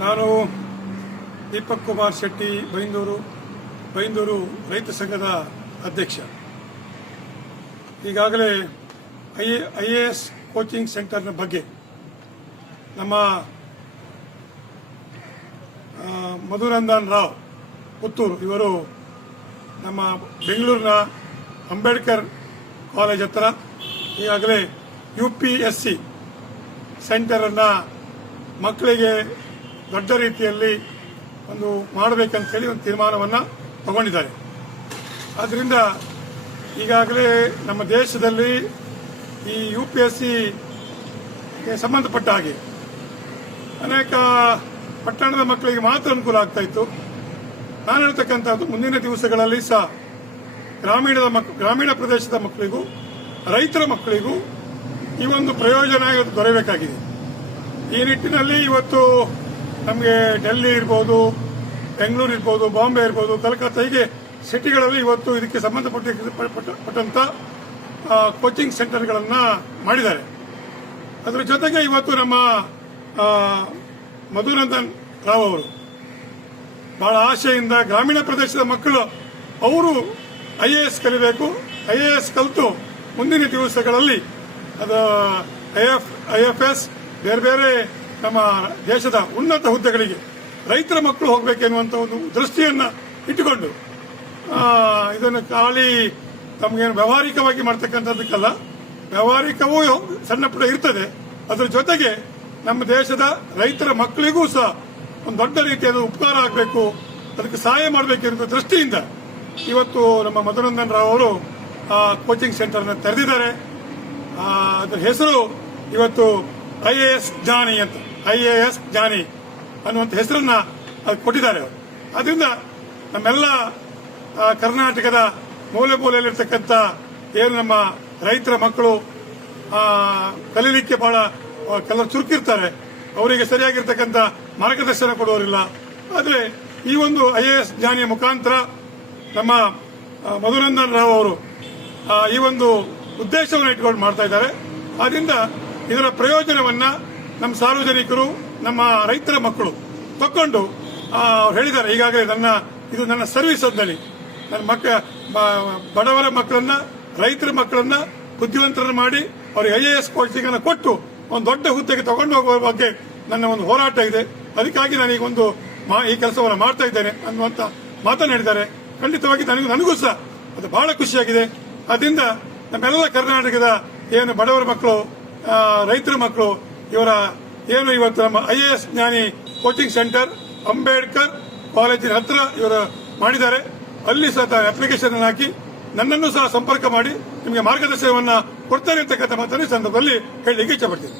ನಾನು ದೀಪಕ್ ಕುಮಾರ್ ಶೆಟ್ಟಿ ಬೈಂದೂರು ರೈತ ಸಂಘದ ಅಧ್ಯಕ್ಷ. ಈಗಾಗಲೇ IAS ಕೋಚಿಂಗ್ ಸೆಂಟರ್ನ ಬಗ್ಗೆ ನಮ್ಮ ಮಧುನಂದನ್ ರಾವ್ ಪುತ್ತೂರು ಇವರು ನಮ್ಮ ಬೆಂಗಳೂರಿನ ಅಂಬೇಡ್ಕರ್ ಕಾಲೇಜ್ ಹತ್ರ ಈಗಾಗಲೇ UPSC ಸೆಂಟರನ್ನು ಮಕ್ಕಳಿಗೆ ದೊಡ್ಡ ರೀತಿಯಲ್ಲಿ ಒಂದು ಮಾಡಬೇಕಂತೇಳಿ ಒಂದು ತೀರ್ಮಾನವನ್ನು ತಗೊಂಡಿದ್ದಾರೆ. ಆದ್ದರಿಂದ ಈಗಾಗಲೇ ನಮ್ಮ ದೇಶದಲ್ಲಿ ಈ UPSCಗೆ ಸಂಬಂಧಪಟ್ಟ ಹಾಗೆ ಅನೇಕ ಪಟ್ಟಣದ ಮಕ್ಕಳಿಗೆ ಮಾತ್ರ ಅನುಕೂಲ ಆಗ್ತಾ ಇತ್ತು. ನಾನು ಹೇಳ್ತಕ್ಕಂಥದ್ದು ಮುಂದಿನ ದಿವಸಗಳಲ್ಲಿ ಸಹ ಗ್ರಾಮೀಣ ಪ್ರದೇಶದ ಮಕ್ಕಳಿಗೂ ರೈತರ ಮಕ್ಕಳಿಗೂ ಈ ಒಂದು ಪ್ರಯೋಜನ ದೊರೆಯಬೇಕಾಗಿದೆ. ಈ ನಿಟ್ಟಿನಲ್ಲಿ ಇವತ್ತು ನಮಗೆ ಡೆಲ್ಲಿ ಇರ್ಬೋದು, ಬೆಂಗಳೂರು ಇರ್ಬೋದು, ಬಾಂಬೆ ಇರ್ಬೋದು, ಕಲ್ಕತ್ತಾ ಹೀಗೆ ಸಿಟಿಗಳಲ್ಲಿ ಇವತ್ತು ಇದಕ್ಕೆ ಸಂಬಂಧಪಟ್ಟಂತ ಕೋಚಿಂಗ್ ಸೆಂಟರ್ಗಳನ್ನು ಮಾಡಿದ್ದಾರೆ. ಅದರ ಜೊತೆಗೆ ಇವತ್ತು ನಮ್ಮ ಮಧುನಂದನ್ ರಾವ್ ಅವರು ಬಹಳ ಆಶೆಯಿಂದ ಗ್ರಾಮೀಣ ಪ್ರದೇಶದ ಮಕ್ಕಳು ಅವರು IAS ಕಲಿಬೇಕು, IAS ಕಲಿತು ಮುಂದಿನ ದಿವಸಗಳಲ್ಲಿ ಅದು IFS ಬೇರೆ ಬೇರೆ ನಮ್ಮ ದೇಶದ ಉನ್ನತ ಹುದ್ದೆಗಳಿಗೆ ರೈತರ ಮಕ್ಕಳು ಹೋಗಬೇಕೆನ್ನುವಂತ ಒಂದು ದೃಷ್ಟಿಯನ್ನ ಇಟ್ಟುಕೊಂಡು ಇದನ್ನು ಖಾಲಿ ತಮಗೇನು ವ್ಯಾವಹಾರಿಕವಾಗಿ ಮಾಡ್ತಕ್ಕಂಥದ್ದಕ್ಕಲ್ಲ, ವ್ಯಾವಹಾರಿಕವೂ ಸಣ್ಣ ಪುಟ್ಟ ಇರ್ತದೆ. ಅದರ ಜೊತೆಗೆ ನಮ್ಮ ದೇಶದ ರೈತರ ಮಕ್ಕಳಿಗೂ ಸಹ ಒಂದು ದೊಡ್ಡ ರೀತಿಯಾದ ಉಪಕಾರ ಆಗಬೇಕು, ಅದಕ್ಕೆ ಸಹಾಯ ಮಾಡಬೇಕೆನ್ನುವ ದೃಷ್ಟಿಯಿಂದ ಇವತ್ತು ನಮ್ಮ ಮಧುನಂದನ್ ರಾವ್ ಅವರು ಕೋಚಿಂಗ್ ಸೆಂಟರ್ನ ತೆರೆದಿದ್ದಾರೆ. ಅದರ ಹೆಸರು ಇವತ್ತು IAS ಜಾನಿ ಅನ್ನುವಂಥ ಹೆಸರನ್ನ ಕೊಟ್ಟಿದ್ದಾರೆ ಅವರು. ಅದರಿಂದ ನಮ್ಮೆಲ್ಲ ಕರ್ನಾಟಕದ ಮೂಲೆಯಲ್ಲಿರ್ತಕ್ಕಂಥ ಏನು ನಮ್ಮ ರೈತರ ಮಕ್ಕಳು ಕಲೀಲಿಕ್ಕೆ ಬಹಳ ಕೆಲವರು ಚುರುಕಿರ್ತಾರೆ, ಅವರಿಗೆ ಸರಿಯಾಗಿರ್ತಕ್ಕಂಥ ಮಾರ್ಗದರ್ಶನ ಕೊಡುವರಿಲ್ಲ. ಆದರೆ ಈ ಒಂದು IAS ಜಾನಿಯ ಮುಖಾಂತರ ನಮ್ಮ ಮಧುನಂದನ್ ರಾವ್ ಅವರು ಈ ಒಂದು ಉದ್ದೇಶವನ್ನು ಇಟ್ಕೊಂಡು ಮಾಡ್ತಾ ಇದ್ದಾರೆ. ಆದ್ರಿಂದ ಇದರ ಪ್ರಯೋಜನವನ್ನ ನಮ್ಮ ಸಾರ್ವಜನಿಕರು, ನಮ್ಮ ರೈತರ ಮಕ್ಕಳು ತಕೊಂಡು ಹೇಳಿದ್ದಾರೆ. ಈಗಾಗಲೇ ಇದು ನನ್ನ ಸರ್ವಿಸ್ ಅಂದಲ್ಲಿ ನನ್ನ ಬಡವರ ಮಕ್ಕಳನ್ನ, ರೈತರ ಮಕ್ಕಳನ್ನ ಬುದ್ಧಿವಂತರನ್ನ ಮಾಡಿ ಅವರಿಗೆ IAS ಕೋಚಿಂಗ್ ಅನ್ನು ಕೊಟ್ಟು ಒಂದು ದೊಡ್ಡ ಹುದ್ದೆಗೆ ತಗೊಂಡು ಹೋಗುವ ಬಗ್ಗೆ ನನ್ನ ಒಂದು ಹೋರಾಟ ಇದೆ. ಅದಕ್ಕಾಗಿ ನಾನು ಈಗ ಈ ಕೆಲಸವನ್ನು ಮಾಡ್ತಾ ಇದ್ದೇನೆ ಅನ್ನುವಂತ ಮಾತನ್ನು ಹೇಳಿದ್ದಾರೆ. ಖಂಡಿತವಾಗಿ ನನಗೂ ಸಹ ಅದು ಬಹಳ ಖುಷಿಯಾಗಿದೆ. ಅದರಿಂದ ನಮ್ಮೆಲ್ಲ ಕರ್ನಾಟಕದ ಏನು ಬಡವರ ಮಕ್ಕಳು, ರೈತರ ಮಕ್ಕಳು ಇವರ ಏನು ಇವತ್ತು ನಮ್ಮ IAS ಜ್ಞಾನಿ ಕೋಚಿಂಗ್ ಸೆಂಟರ್ ಅಂಬೇಡ್ಕರ್ ಕಾಲೇಜಿನ ಹತ್ರ ಇವರು ಮಾಡಿದ್ದಾರೆ. ಅಲ್ಲಿ ಸಹ ಅಪ್ಲಿಕೇಶನ್ ಹಾಕಿ ನನ್ನನ್ನು ಸಹ ಸಂಪರ್ಕ ಮಾಡಿ ನಿಮಗೆ ಮಾರ್ಗದರ್ಶನವನ್ನ ಕೊಡ್ತಾರೆ ಅಂತಕ್ಕಂಥ ಮಾತನ್ನು ಈ ಸಂದರ್ಭದಲ್ಲಿ ಹೇಳಲಿಕ್ಕೆ ಇಚ್ಛಪಡ್ತೀನಿ.